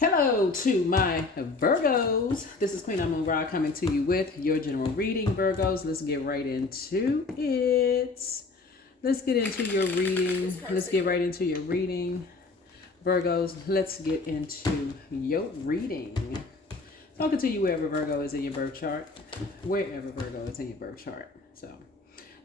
Hello to my Virgos. This is Queen Amun Ra coming to you with your general reading, Virgos. Let's get right into it. Let's get into your reading. Let's get right into your reading, Virgos. Let's get into your reading. Talking to you wherever Virgo is in your birth chart. Wherever Virgo is in your birth chart. So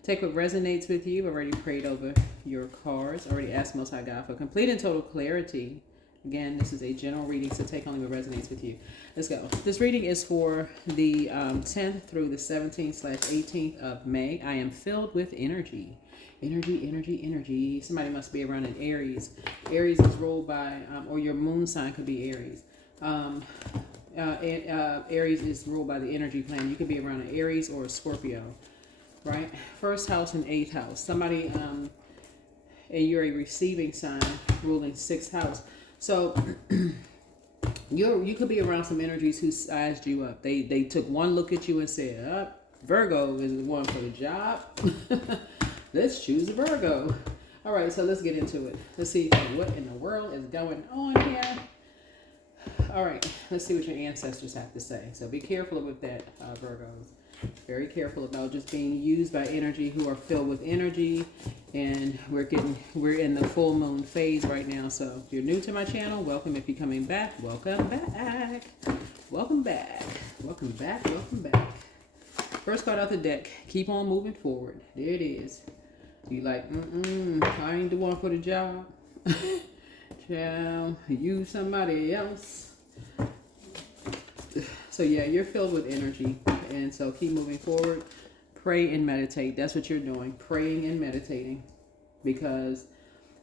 take what resonates with you. Already prayed over your cards. Already asked Most High God for complete and total clarity. Again, this is a general reading, so take only what resonates with you. Let's go. This reading is for the 10th through the 17th/18th of May. I am filled with energy. Energy. Somebody must be around an Aries. Aries is ruled by, or your moon sign could be Aries. Aries is ruled by the energy plan. You could be around an Aries or a Scorpio, right? First house and 8th house. Somebody, and you're a receiving sign ruling 6th house. So you could be around some energies who sized you up. They took one look at you and said, Virgo is the one for the job. Let's choose a Virgo. All right, so let's get into it. Let's see what in the world is going on here. All right, let's see what your ancestors have to say. So be careful with that, Virgos. Very careful about just being used by energy who are filled with energy. And we're in the full moon phase right now. So if you're new to my channel, welcome. If you're coming back, welcome back. Welcome back. First card out the deck. Keep on moving forward. There it is. You like, I ain't the one for the job. Child, you somebody else. So yeah, you're filled with energy. And so keep moving forward. Pray and meditate. That's what you're doing. Praying and meditating. Because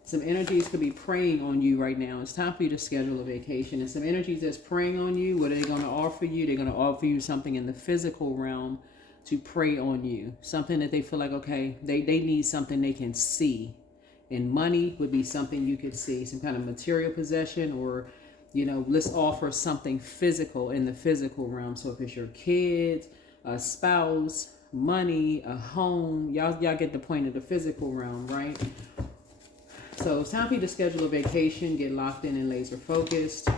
some energies could be preying on you right now. It's time for you to schedule a vacation. And some energies that's preying on you, what are they going to offer you? They're going to offer you something in the physical realm to prey on you. Something that they feel like, okay, they need something they can see. And money would be something you could see. Some kind of material possession, or, let's offer something physical in the physical realm. So if it's your kids, a spouse, money, a home, y'all get the point of the physical realm, right? So it's time for you to schedule a vacation, get locked in and laser focused,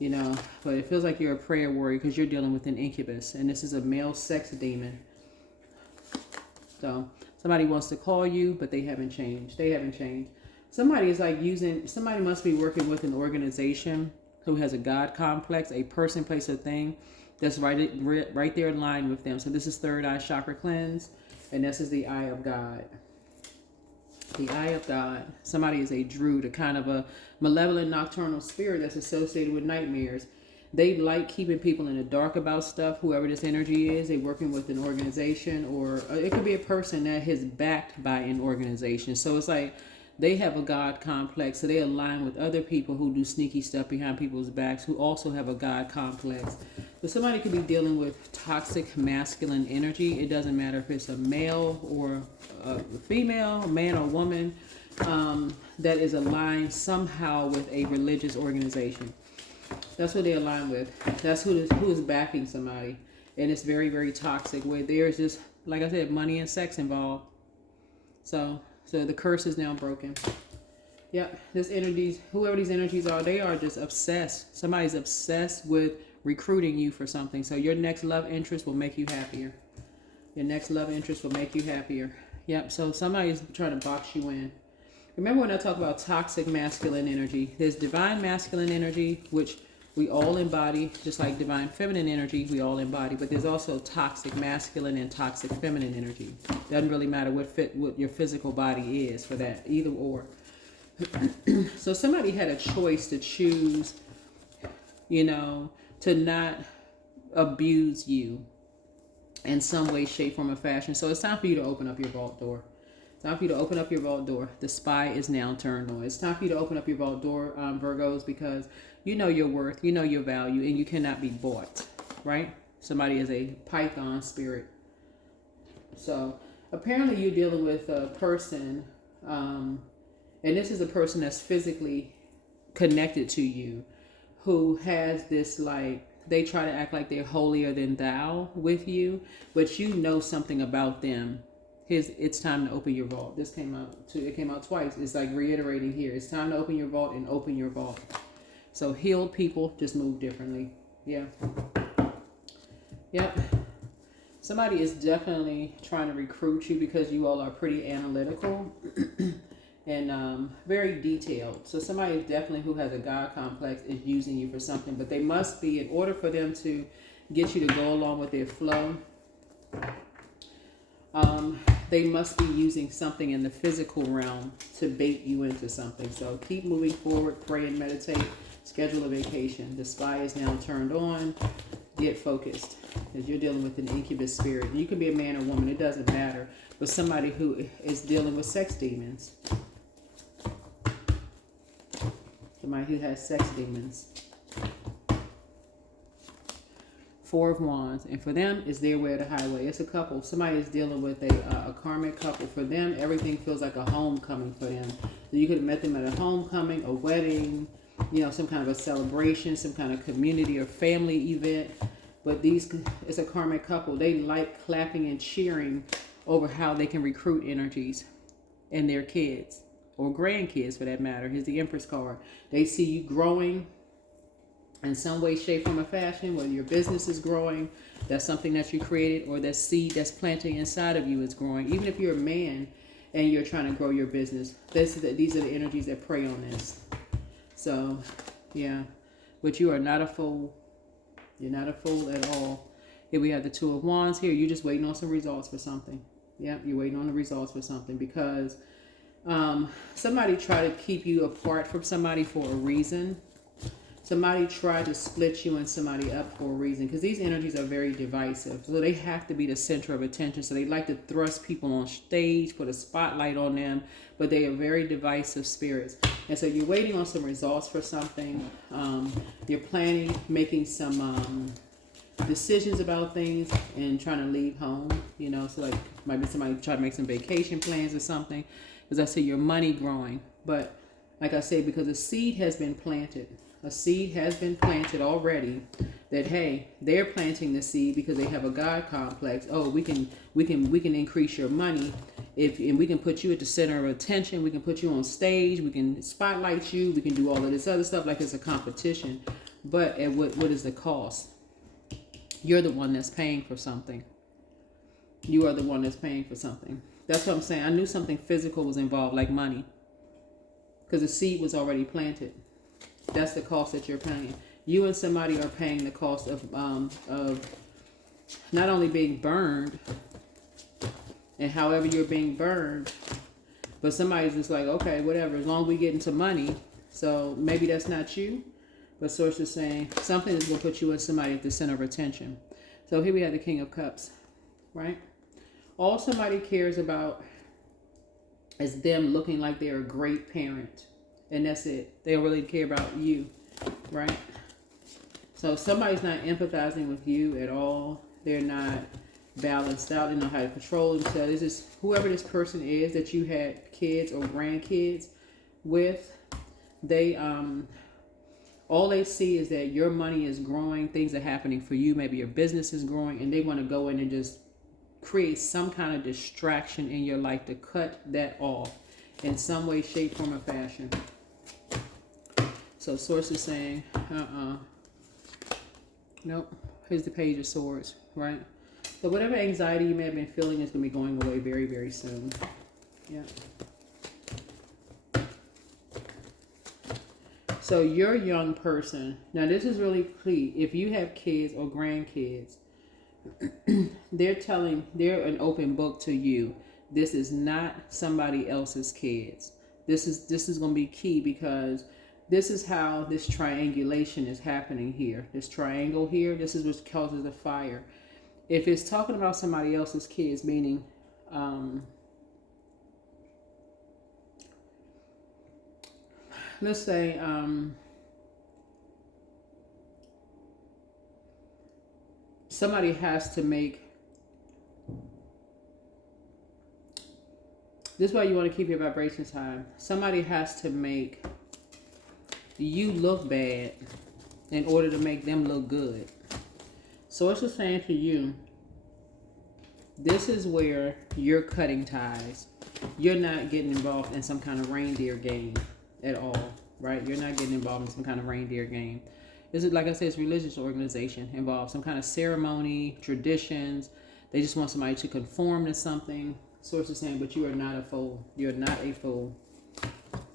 but it feels like you're a prayer warrior because you're dealing with an incubus, and this is a male sex demon. So somebody wants to call you, but they haven't changed. Somebody is somebody must be working with an organization who has a God complex, a person, place, or thing that's right there in line with them. So this is third eye chakra cleanse, and this is the eye of God. The eye of God. Somebody is a druid, a kind of a malevolent nocturnal spirit that's associated with nightmares. They like keeping people in the dark about stuff. Whoever this energy is, they're working with an organization, or it could be a person that is backed by an organization. So it's like they have a God complex, so they align with other people who do sneaky stuff behind people's backs who also have a God complex. But somebody could be dealing with toxic masculine energy. It doesn't matter if it's a male or a female, man or woman, that is aligned somehow with a religious organization. That's what they align with. That's who is backing somebody. And it's very, very toxic, where there's just, like I said, money and sex involved. So the curse is now broken. Yep, whoever these energies are, they are just obsessed. Somebody's obsessed with recruiting you for something. So your next love interest will make you happier. Yep, so somebody's trying to box you in. Remember when I talk about toxic masculine energy, there's divine masculine energy, which we all embody, just like divine feminine energy, we all embody. But there's also toxic masculine and toxic feminine energy. Doesn't really matter what your physical body is for that, either or. So somebody had a choice to choose, to not abuse you in some way, shape, form, or fashion. So it's time for you to open up your vault door. The spy is now turned on. It's time for you to open up your vault door, Virgos, because you know your worth, you know your value, and you cannot be bought, right? Somebody is a Python spirit. So apparently you're dealing with a person, and this is a person that's physically connected to you, who has this, they try to act like they're holier than thou with you, but you know something about them. It's time to open your vault. It came out twice. It's like reiterating here. It's time to open your vault and open your vault. So healed people just move differently. Yeah. Yep. Somebody is definitely trying to recruit you because you all are pretty analytical and very detailed. So somebody definitely who has a God complex is using you for something, but they must be, in order for them to get you to go along with their flow, they must be using something in the physical realm to bait you into something. So keep moving forward, pray and meditate, schedule a vacation. The spy is now turned on. Get focused, because you're dealing with an incubus spirit. You can be a man or woman, it doesn't matter, but somebody who is dealing with sex demons. Somebody who has sex demons. Four of Wands, and for them, it's their way or the highway. It's a couple. Somebody is dealing with a karmic couple. For them, everything feels like a homecoming for them. So you could have met them at a homecoming, a wedding, some kind of a celebration, some kind of community or family event. But it's a karmic couple. They like clapping and cheering over how they can recruit energies and their kids or grandkids for that matter. Here's the Empress card. They see you growing in some way, shape, form, or fashion, whether your business is growing, that's something that you created, or that seed that's planting inside of you is growing. Even if you're a man and you're trying to grow your business, these are the energies that prey on this. So, yeah, but you are not a fool. You're not a fool at all. Here we have the Two of Wands here. You're just waiting on some results for something. Yeah, you're waiting on the results for something because somebody tried to keep you apart from somebody for a reason. Somebody tried to split you and somebody up for a reason, because these energies are very divisive. So they have to be the center of attention. So they like to thrust people on stage, put a spotlight on them, but they are very divisive spirits. And so you're waiting on some results for something. You're planning, making some decisions about things and trying to leave home. So like might be somebody trying to make some vacation plans or something. Because I say your money growing. But like I say, because a seed has been planted. A seed has been planted already that, hey, they're planting the seed because they have a God complex. Oh, we can increase your money and we can put you at the center of attention. We can put you on stage. We can spotlight you. We can do all of this other stuff like it's a competition. But at what is the cost? You're the one that's paying for something. You are the one that's paying for something. That's what I'm saying. I knew something physical was involved, like money, because the seed was already planted. That's the cost that you're paying. You and somebody are paying the cost of not only being burned and however you're being burned, but somebody's just like, okay, whatever, as long as we get into money. So maybe that's not you, but source is saying something is going to put you and somebody at the center of attention. So here we have the King of Cups, right? All somebody cares about is them looking like they're a great parent. And that's it. They don't really care about you, right? So if somebody's not empathizing with you at all, they're not balanced out, they know how to control themselves. This is whoever this person is that you had kids or grandkids with, they all they see is that your money is growing, things are happening for you, maybe your business is growing, and they want to go in and just create some kind of distraction in your life to cut that off in some way, shape, form, or fashion. So source is saying, nope. Here's the Page of Swords, right? So whatever anxiety you may have been feeling is going to be going away very, very soon. Yeah. So you're a young person. Now this is really key. If you have kids or grandkids, they're an open book to you. This is not somebody else's kids. This is going to be key, because this is how this triangulation is happening here. This triangle here, this is what causes the fire. If it's talking about somebody else's kids, meaning let's say somebody has to make, this is why you want to keep your vibrations high. Somebody has to make you look bad in order to make them look good. So it's just saying to you, this is where you're cutting ties. You're not getting involved in some kind of reindeer game at all. right? You're not getting involved in some kind of reindeer game. This is, like I said, it's religious organization involved, some kind of ceremony, traditions. They just want somebody to conform to something. Source is saying, but you are not a fool. You're not a fool.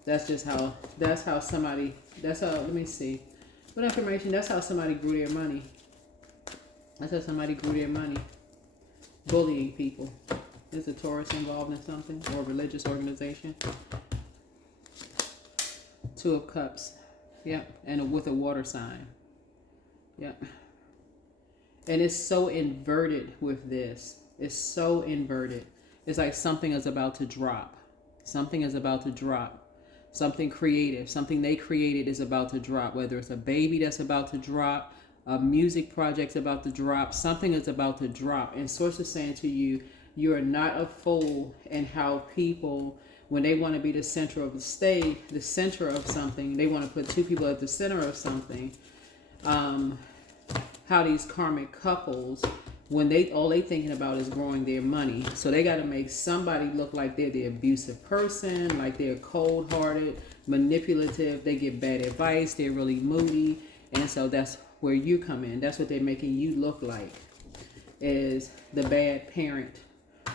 That's how, let me see. What information? That's how somebody grew their money. That's how somebody grew their money. Bullying people. Is a Taurus involved in something or a religious organization? Two of Cups. Yep. And with a water sign. Yep. And it's so inverted with this. It's so inverted. It's like something is about to drop. Something is about to drop. Something creative. Something they created is about to drop. Whether it's a baby that's about to drop, a music project's about to drop, something is about to drop. And Source is saying to you, you are not a fool in how people, when they want to be the center of the stage, the center of something, they want to put two people at the center of something. How these karmic couples, when all they thinking about is growing their money. So they got to make somebody look like they're the abusive person, like they're cold-hearted, manipulative, they give bad advice, they're really moody. And so that's where you come in. That's what they're making you look like, is the bad parent,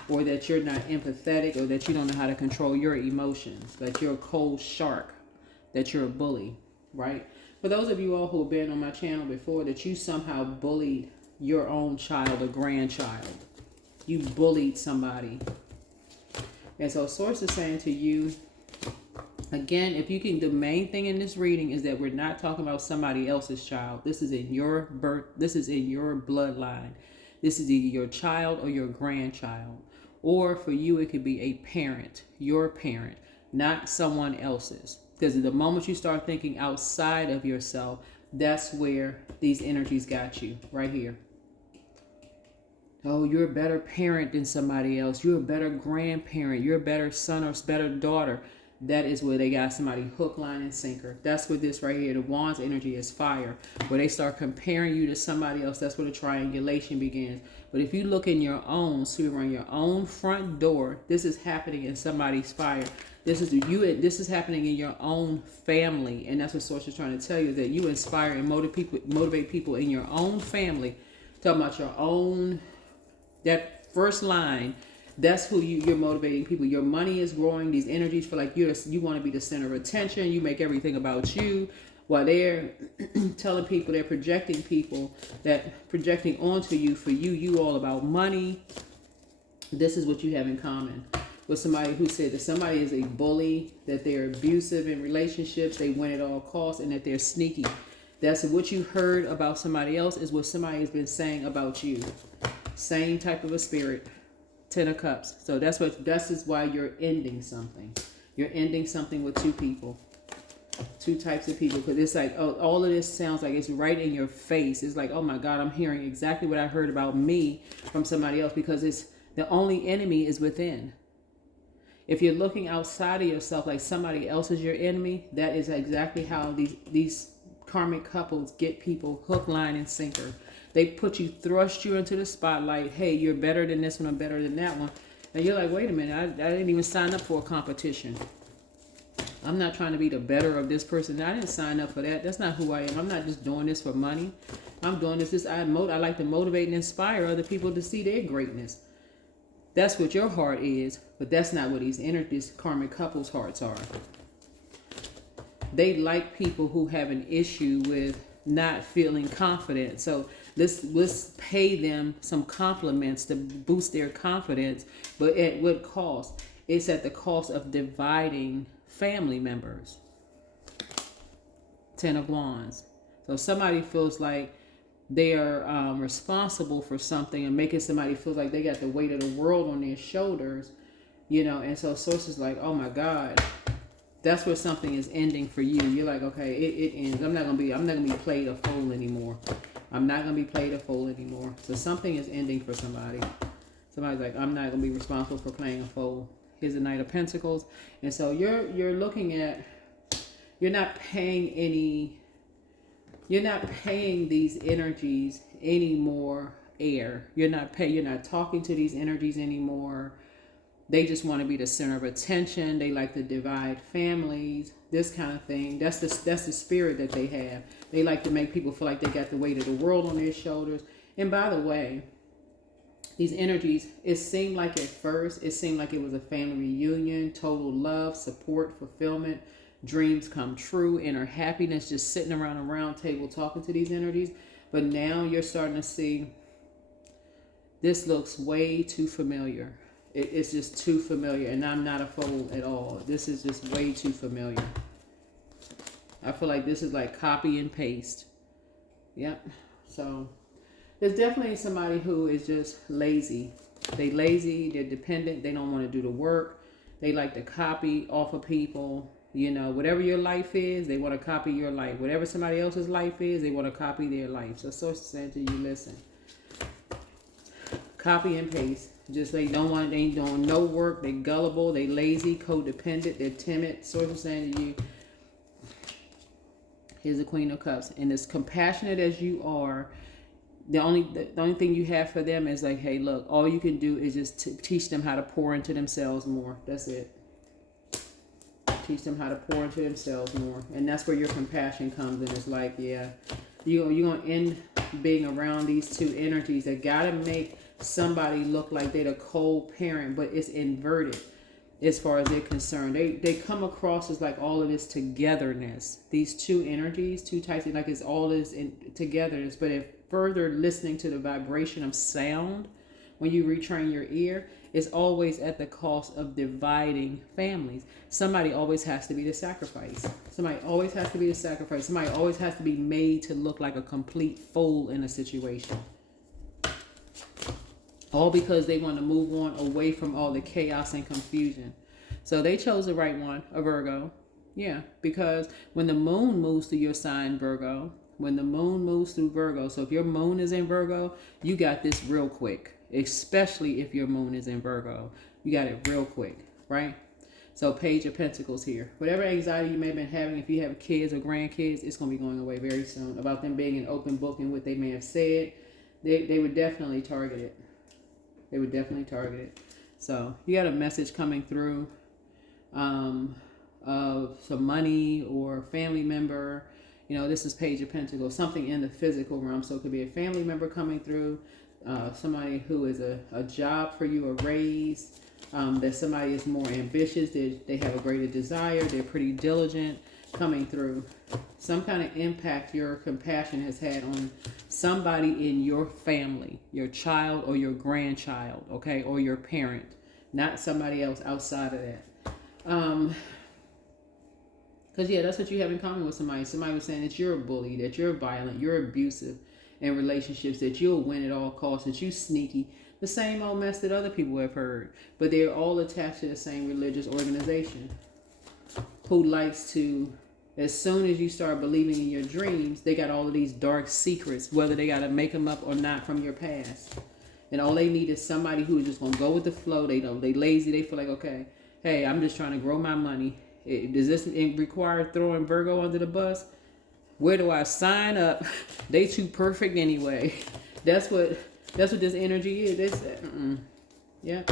or that you're not empathetic, or that you don't know how to control your emotions, that you're a cold shark, that you're a bully, right? For those of you all who have been on my channel before, that you somehow bullied your own child or grandchild. You bullied somebody. And so Source is saying to you, again, if you can, the main thing in this reading is that we're not talking about somebody else's child. This is in your birth. This is in your bloodline. This is either your child or your grandchild. Or for you, it could be a parent, your parent, not someone else's. Because the moment you start thinking outside of yourself, that's where these energies got you, right here. Oh, you're a better parent than somebody else. You're a better grandparent. You're a better son or better daughter. That is where they got somebody hook, line, and sinker. That's what this right here, the Wands energy is fire. Where they start comparing you to somebody else, that's where the triangulation begins. But if you look in your own, so you're on your own front door, this is happening in somebody's fire. This is happening in your own family. And that's what Source is trying to tell you, that you inspire and motivate people in your own family. Talking about your own, that first line. That's who you're motivating people. Your money is growing. These energies feel like you want to be the center of attention. You make everything about you, while they're telling people, they're projecting onto you. For you all about money. This is what you have in common with somebody who said that somebody is a bully, that they're abusive in relationships, they win at all costs, and that they're sneaky. That's what you heard about somebody else is what somebody has been saying about you. Same type of a spirit. 10 of Cups. So this is why you're ending something. You're ending something with two people. Two types of people. Because it's like, oh, all of this sounds like it's right in your face. It's like, oh my God, I'm hearing exactly what I heard about me from somebody else. Because it's the only enemy is within. If you're looking outside of yourself like somebody else is your enemy, that is exactly how these karmic couples get people hook, line, and sinker. They thrust you into the spotlight. Hey, you're better than this one or better than that one. And you're like, wait a minute, I didn't even sign up for a competition. I'm not trying to be the better of this person. I didn't sign up for that. That's not who I am. I'm not just doing this for money. I'm doing this. I like to motivate and inspire other people to see their greatness. That's what your heart is, but that's not what these karmic couples' hearts are. They like people who have an issue with not feeling confident. So let's pay them some compliments to boost their confidence, but at what cost? It's at the cost of dividing family members. 10 of Wands. So somebody feels like they are responsible for something and making somebody feel like they got the weight of the world on their shoulders, and so Source is like, oh my God, that's where something is ending for you. You're like, okay, it ends. I'm not gonna be played a fool anymore. I'm not gonna be played a fool anymore. So something is ending for somebody. Somebody's like, I'm not gonna be responsible for playing a fool. Here's the Knight of Pentacles. And so you're looking at, you're not paying these energies any more air. You're not talking to these energies anymore. They just want to be the center of attention. They like to divide families, this kind of thing. That's the spirit that they have. They like to make people feel like they got the weight of the world on their shoulders. And by the way, these energies, it seemed like at first, it seemed like it was a family reunion, total love, support, fulfillment, dreams come true, inner happiness, just sitting around a round table talking to these energies. But now you're starting to see, this looks way too familiar. It's just too familiar, and I'm not a fool at all. This is just way too familiar. I feel like this is like copy and paste. Yep. So there's definitely somebody who is just lazy. They lazy, they're dependent, they don't want to do the work. They like to copy off of people. You know, whatever your life is, they want to copy your life. Whatever somebody else's life is, they want to copy their life. So Source is saying to you, listen. Copy and paste. Just they ain't doing no work. They gullible, they lazy, codependent, they're timid. Source is saying to you, here's the Queen of Cups. And as compassionate as you are, the only thing you have for them is like, hey, look, all you can do is just teach them how to pour into themselves more. That's it. Teach them how to pour into themselves more. And that's where your compassion comes in. It's like, yeah, you're going to end being around these two energies that got to make somebody look like they're the cold parent, but it's inverted as far as they're concerned. They come across as like all of this togetherness. These two energies, two types, like it's all this in togetherness. But if further listening to the vibration of sound, when you retrain your ear, it's always at the cost of dividing families. Somebody always has to be the sacrifice. Somebody always has to be the sacrifice. Somebody always has to be made to look like a complete fool in a situation. All because they want to move on away from all the chaos and confusion. So they chose the right one, a Virgo. Yeah, because when the moon moves through your sign, Virgo, when the moon moves through Virgo, so if your moon is in Virgo, you got this real quick. Especially if your moon is in Virgo. You got it real quick, right? So Page of Pentacles here. Whatever anxiety you may have been having, if you have kids or grandkids, it's going to be going away very soon. About them being an open book and what they may have said, they would definitely target it. They would definitely target it. So you got a message coming through of some money or family member. You know, this is Page of Pentacles, something in the physical realm. So it could be a family member coming through, somebody who is a job for you, a raise, that somebody is more ambitious, they have a greater desire, they're pretty diligent, coming through. Some kind of impact your compassion has had on somebody in your family, your child or your grandchild, okay, or your parent, not somebody else outside of that. Because, yeah, that's what you have in common with somebody. Somebody was saying that you're a bully, that you're violent, you're abusive in relationships, that you'll win at all costs, that you sneaky. The same old mess that other people have heard. But they're all attached to the same religious organization who likes to, as soon as you start believing in your dreams, they got all of these dark secrets, whether they got to make them up or not from your past. And all they need is somebody who's just going to go with the flow. They lazy. They feel like, okay, hey, I'm just trying to grow my money. Does this require throwing Virgo under the bus? Where do I sign up? They too perfect anyway. That's what this energy is. Yeah.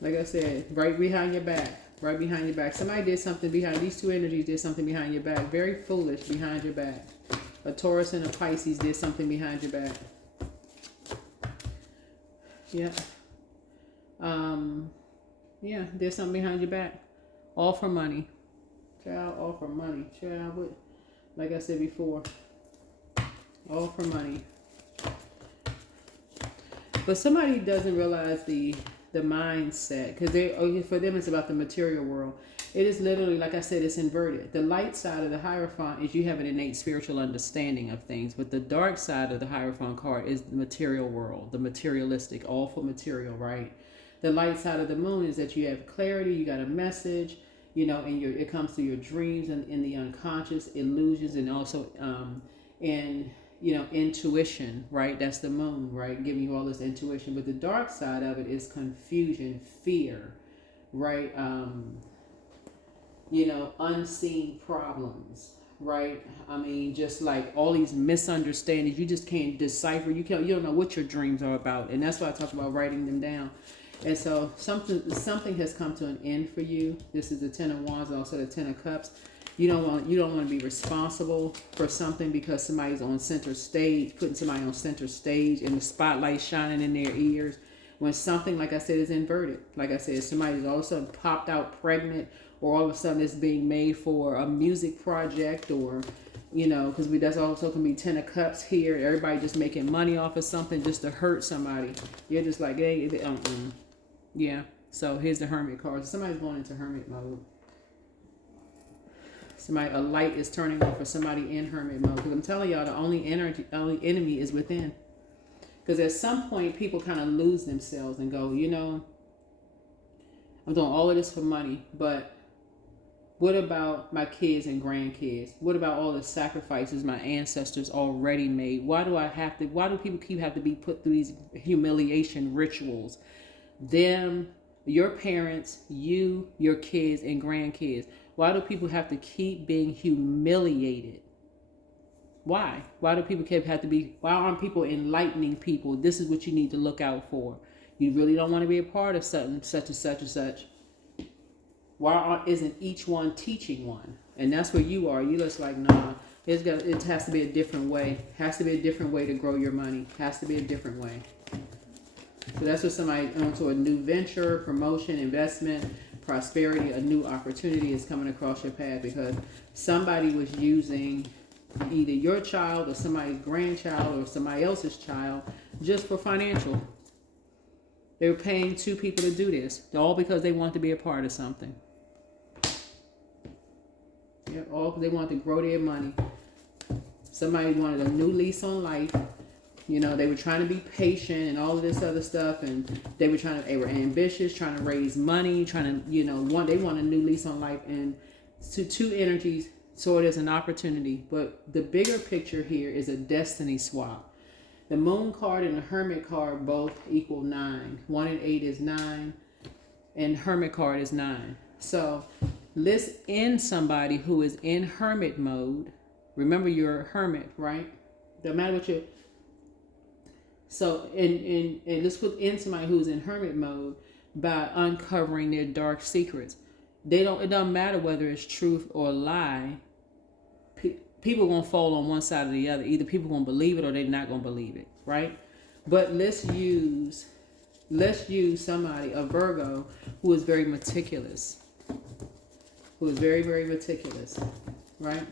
Like I said, right behind your back. Right behind your back. Somebody did something behind, these two energies did something behind your back. Very foolish behind your back. A Taurus and a Pisces did something behind your back. Yeah. Yeah, there's something behind your back. All for money. Child, all for money. Child, what? Like I said before, all for money. But somebody doesn't realize the mindset, because for them it's about the material world. It is literally, like I said, it's inverted. The light side of the Hierophant is you have an innate spiritual understanding of things, but the dark side of the Hierophant card is the material world, the materialistic, all for material, right? The light side of the moon is that you have clarity, you got a message, you know, and it comes through your dreams and in the unconscious, illusions, and also in, you know, intuition, right? That's the moon, right? Giving you all this intuition. But the dark side of it is confusion, fear, right? You know, unseen problems, right? I mean, just like all these misunderstandings, you just can't decipher. You don't know what your dreams are about. And that's why I talk about writing them down. And so something has come to an end for you. This is the Ten of Wands, also the Ten of Cups. You don't want to be responsible for something because somebody's on center stage, putting somebody on center stage and the spotlight shining in their ears. When something, like I said, is inverted. Like I said, somebody's all of a sudden popped out pregnant, or all of a sudden it's being made for a music project, or, you know, because that's also can be Ten of Cups here. Everybody just making money off of something just to hurt somebody. You're just like, hey, yeah. So here's the Hermit card. Somebody's going into Hermit mode. A light is turning on for somebody in Hermit mode. Because I'm telling y'all, the only enemy is within. Because at some point, people kind of lose themselves and go, you know, I'm doing all of this for money, but what about my kids and grandkids? What about all the sacrifices my ancestors already made? Why do people have to be put through these humiliation rituals? Them, your parents, you, your kids, and grandkids. Why do people have to keep being humiliated? Why? Why do people why aren't people enlightening people? This is what you need to look out for. You really don't want to be a part of something, such and such and such. Why isn't each one teaching one? And that's where you are. You're just like, nah, it has to be a different way. Has to be a different way to grow your money. Has to be a different way. So that's what somebody onto a new venture, promotion, investment, prosperity, a new opportunity is coming across your path because somebody was using either your child or somebody's grandchild or somebody else's child just for financial. They were paying two people to do this, all because they want to be a part of something. Yeah, all because they want to grow their money. Somebody wanted a new lease on life. You know, they were trying to be patient and all of this other stuff, and they were ambitious, trying to raise money, they want a new lease on life, and two energies saw it as an opportunity. But the bigger picture here is a destiny swap. The Moon card and the Hermit card both equal 9. 1 and 8 is 9, and Hermit card is 9. So let's end somebody who is in Hermit mode. Remember, you're a hermit, right? No matter what you're. So, and let's put in somebody who's in Hermit mode by uncovering their dark secrets. It doesn't matter whether it's truth or lie. People gonna fall on one side or the other. Either people gonna believe it or they're not gonna believe it, right? But let's use somebody, a Virgo, who is very meticulous. Who is very, very meticulous, right?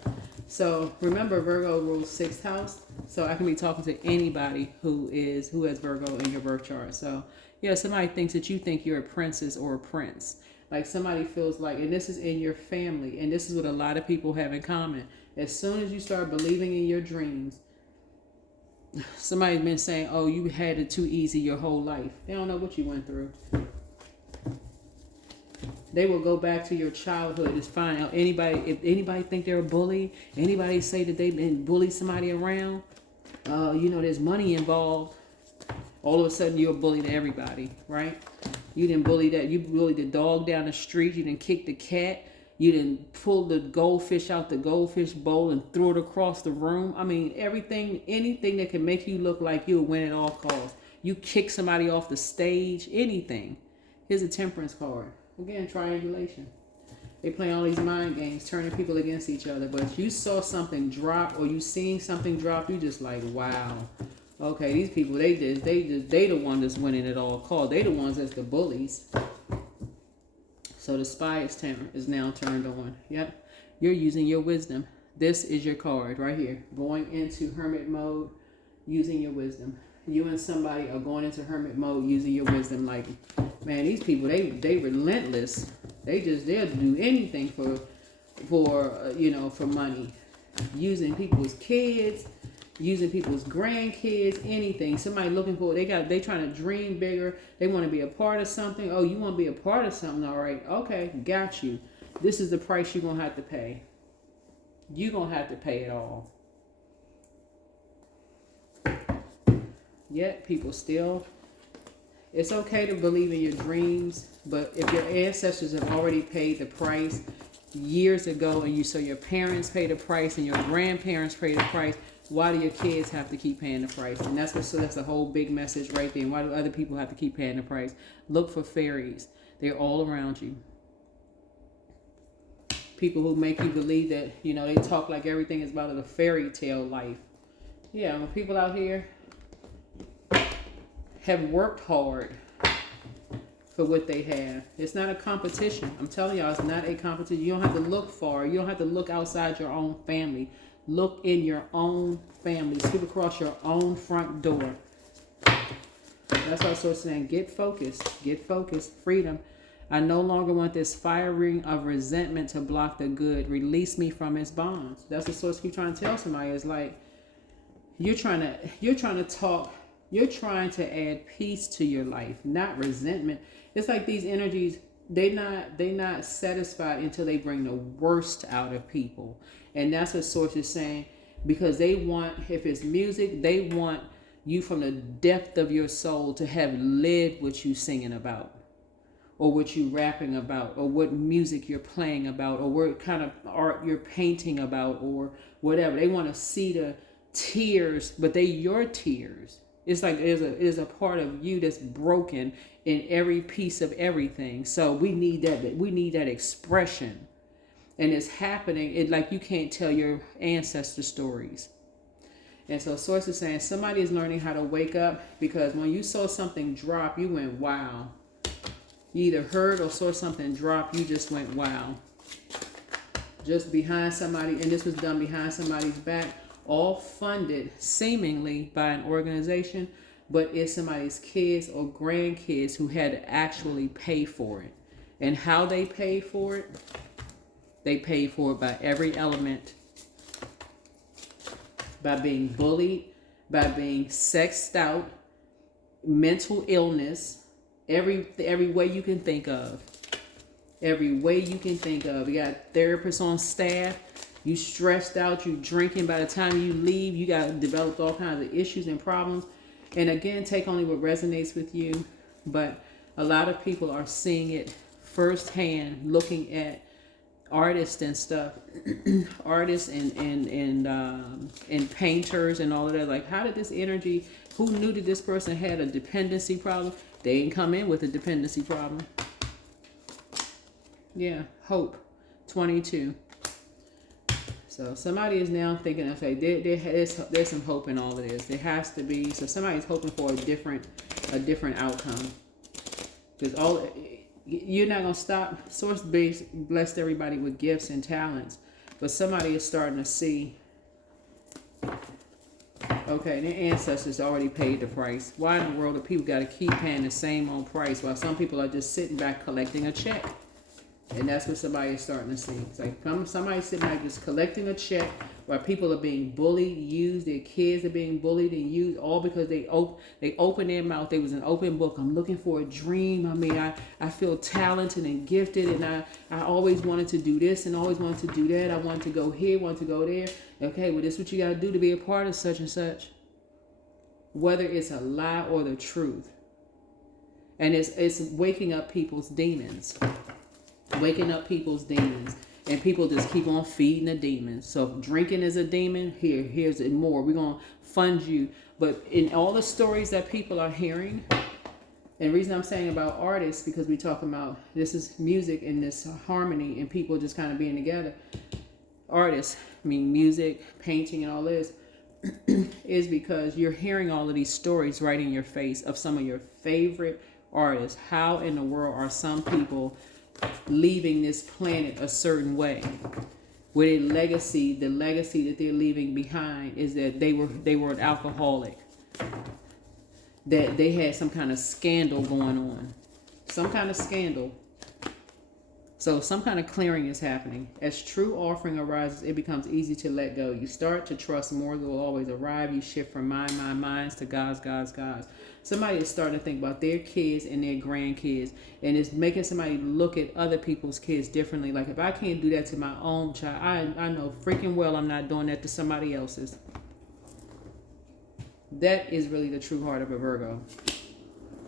So remember, Virgo rules 6th house. So I can be talking to anybody who has Virgo in your birth chart. So yeah, somebody thinks that you think you're a princess or a prince. Like somebody feels like, and this is in your family, and this is what a lot of people have in common. As soon as you start believing in your dreams, somebody's been saying, oh, you had it too easy your whole life. They don't know what you went through. They will go back to your childhood. It's fine. If anybody think they're a bully, anybody say that they've been bullied somebody around, there's money involved. All of a sudden you're a bully to everybody, right? You didn't bully that. You bullied the dog down the street. You didn't kick the cat. You didn't pull the goldfish out the goldfish bowl and throw it across the room. I mean, anything that can make you look like you'll win at all costs. You kick somebody off the stage, anything. Here's a Temperance card. Again, triangulation. They play all these mind games, turning people against each other. But if you saw something drop or you seen something drop, you just like, wow. Okay, these people, they the one that's winning at all costs. They the ones that's the bullies. So the spy is now turned on. Yep. You're using your wisdom. This is your card right here. Going into Hermit mode, using your wisdom. You and somebody are going into Hermit mode using your wisdom. Like, man, these people, they relentless. They'll do anything for money. Using people's kids, using people's grandkids, anything. Somebody looking for, they trying to dream bigger. They want to be a part of something. Oh, you want to be a part of something? All right. Okay, got you. This is the price you're going to have to pay. You're going to have to pay it all. Yet people still, it's okay to believe in your dreams, but if your ancestors have already paid the price, years ago, and so your parents paid the price and your grandparents paid the price. Why do your kids have to keep paying the price? And that's a whole big message right there. Why do other people have to keep paying the price? Look for fairies. They're all around you. People who make you believe that, they talk like everything is about a fairy tale life. Yeah, when people out here have worked hard for what they have. It's not a competition. I'm telling y'all, it's not a competition. You don't have to look far. You don't have to look outside your own family. Look in your own family. Sweep across your own front door. That's what I was saying. Get focused. Get focused. Freedom. I no longer want this firing of resentment to block the good. Release me from its bonds. That's the source keep trying to tell somebody. It's like you're trying to talk. You're trying to add peace to your life, not resentment. It's like these energies, they not satisfied until they bring the worst out of people. And that's what source is saying, because they want, if it's music, they want you from the depth of your soul to have lived what you singing about, or what you rapping about, or what music you're playing about, or what kind of art you're painting about, or whatever. They want to see the tears, but they your tears. It's like there's a part of you that's broken in every piece of everything. So we need that expression. And it's happening. It like you can't tell your ancestor stories. And so source is saying somebody is learning how to wake up, because when you saw something drop, you went wow. You either heard or saw something drop, you just went wow. Just behind somebody, and this was done behind somebody's back, all funded seemingly by an organization, but it's somebody's kids or grandkids who had to actually pay for it. And how they paid for it? They paid for it by every element. By being bullied, by being sexed out, mental illness, every way you can think of. Every way you can think of. You got therapists on staff. You stressed out. You drinking. By the time you leave, you got developed all kinds of issues and problems. And again, take only what resonates with you. But a lot of people are seeing it firsthand, looking at artists and stuff, artists and painters and all of that. Like, how did this energy? Who knew that this person had a dependency problem? They didn't come in with a dependency problem. Yeah, hope, 22. So somebody is now thinking, okay, there's some hope in all of this. There has to be. So somebody's hoping for a different outcome. Because you're not gonna stop. Source base blessed everybody with gifts and talents, but somebody is starting to see. Okay, their ancestors already paid the price. Why in the world do people got to keep paying the same old price while some people are just sitting back collecting a check? And that's what somebody is starting to see. It's like somebody sitting back just collecting a check while people are being bullied, used, their kids are being bullied and used, all because they opened their mouth. They was an open book. I'm looking for a dream. I mean, I feel talented and gifted, and I always wanted to do this and always wanted to do that. I wanted to go here, wanted to go there. Okay, well, this is what you got to do to be a part of such and such. Whether it's a lie or the truth. And it's waking up people's demons. Waking up people's demons. And people just keep on feeding the demons. So if drinking is a demon, here's it more. We're going to fund you. But in all the stories that people are hearing, and the reason I'm saying about artists, because we're talking about this is music and this harmony and people just kind of being together. Artists, I mean music, painting and all this, is because you're hearing all of these stories right in your face of some of your favorite artists. How in the world are some people leaving this planet a certain way? With a legacy, the legacy that they're leaving behind is that they were an alcoholic. That they had some kind of scandal going on. Some kind of scandal. So some kind of clearing is happening. As true offering arises, it becomes easy to let go. You start to trust more that will always arrive. You shift from minds to God's. Somebody is starting to think about their kids and their grandkids, and it's making somebody look at other people's kids differently. Like, if I can't do that to my own child, I know freaking well I'm not doing that to somebody else's. That is really the true heart of a Virgo.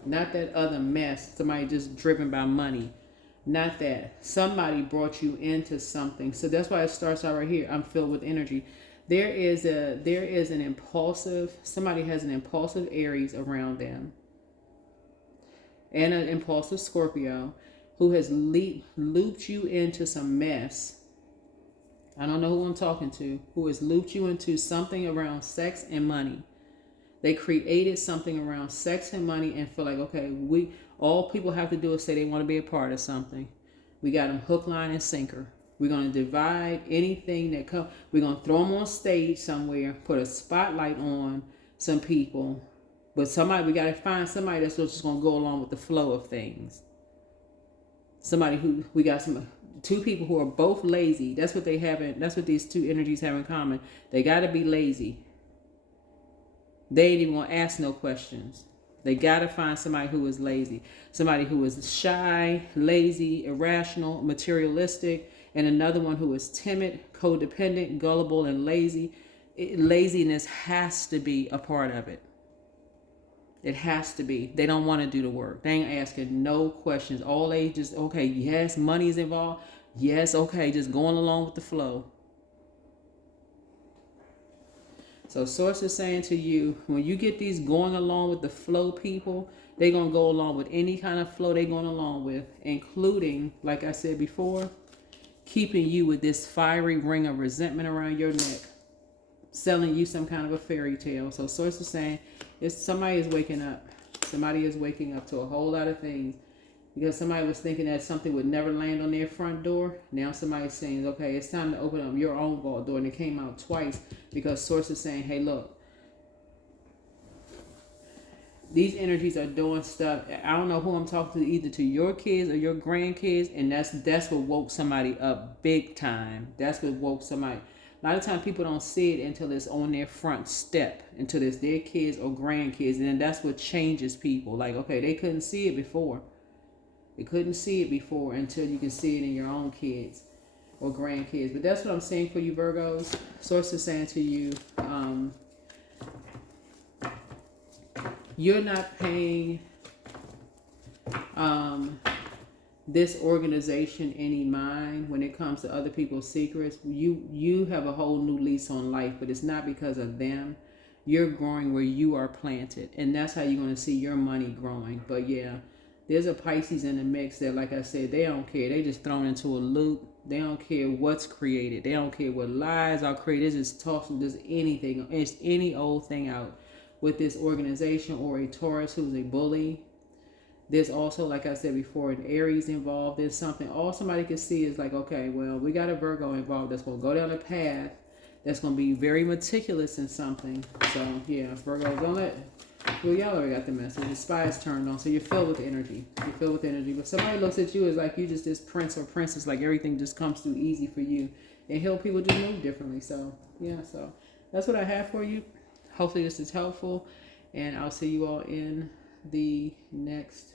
Not that other mess, somebody just driven by money. Not that. Somebody brought you into something. So that's why it starts out right here. I'm filled with energy. There is an impulsive, somebody has an impulsive Aries around them and an impulsive Scorpio who has looped you into some mess. I don't know who I'm talking to, who has looped you into something around sex and money. They created something around sex and money and feel like, okay, all people have to do is say they want to be a part of something. We got them hook, line, and sinker. We're going to divide anything that comes. We're going to throw them on stage somewhere, put a spotlight on some people. But we got to find somebody that's just going to go along with the flow of things. We got two people who are both lazy. That's what that's what these two energies have in common. They got to be lazy. They ain't even going to ask no questions. They got to find somebody who is lazy. Somebody who is shy, lazy, irrational, materialistic, and another one who is timid, codependent, gullible, and lazy. Laziness has to be a part of it. It has to be. They don't want to do the work. They ain't asking no questions. All they just, okay, yes, money is involved. Yes, okay, just going along with the flow. So Source is saying to you, when you get these going along with the flow people, they're going to go along with any kind of flow they're going along with, including, like I said before, keeping you with this fiery ring of resentment around your neck, selling you some kind of a fairy tale. So Source is saying, somebody is waking up. Somebody is waking up to a whole lot of things. Because somebody was thinking that something would never land on their front door. Now somebody's saying, okay, it's time to open up your own vault door. And it came out twice because Source is saying, hey, look, these energies are doing stuff. I don't know who I'm talking to, either to your kids or your grandkids. And that's what woke somebody up big time. That's what woke somebody. A lot of times people don't see it until it's on their front step, until it's their kids or grandkids. And then that's what changes people. Like, okay, they couldn't see it before. You couldn't see it before until you can see it in your own kids or grandkids. But that's what I'm saying for you, Virgos. Source is saying to you, you're not paying this organization any mind when it comes to other people's secrets. You have a whole new lease on life, but it's not because of them. You're growing where you are planted, and that's how you're going to see your money growing. But yeah, there's a Pisces in the mix that, like I said, they don't care. They just thrown into a loop. They don't care what's created. They don't care what lies are created. They just tossing just anything. It's any old thing out with this organization, or a Taurus who's a bully. There's also, like I said before, an Aries involved. There's something. All somebody can see is like, okay, well, we got a Virgo involved that's going to go down a path that's going to be very meticulous in something. So, yeah, Virgo, don't let... Well, y'all already got the message. The spy is turned on, so you're filled with energy. You're filled with energy. But somebody looks at you as like you just this prince or princess, like everything just comes through easy for you. And help people just move differently. So, yeah, so that's what I have for you. Hopefully this is helpful. And I'll see you all in the next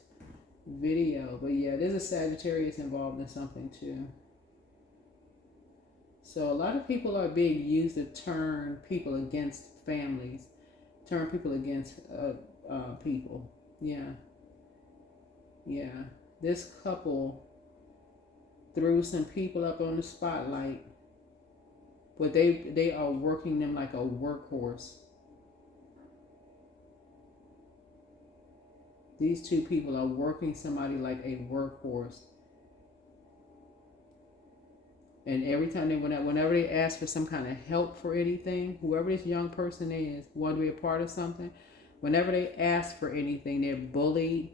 video. But yeah, there's a Sagittarius involved in something too. So a lot of people are being used to turn people against families. Turn people against people. Yeah. This couple threw some people up on the spotlight, but they are working them like a workhorse. These two people are working somebody like a workhorse. And every time whenever they ask for some kind of help for anything, whoever this young person is, want to be a part of something, whenever they ask for anything, they're bullied,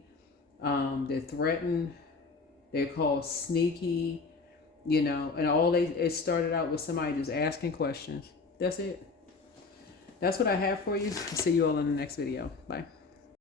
they're threatened, they're called sneaky, and it started out with somebody just asking questions. That's it. That's what I have for you. I'll see you all in the next video. Bye.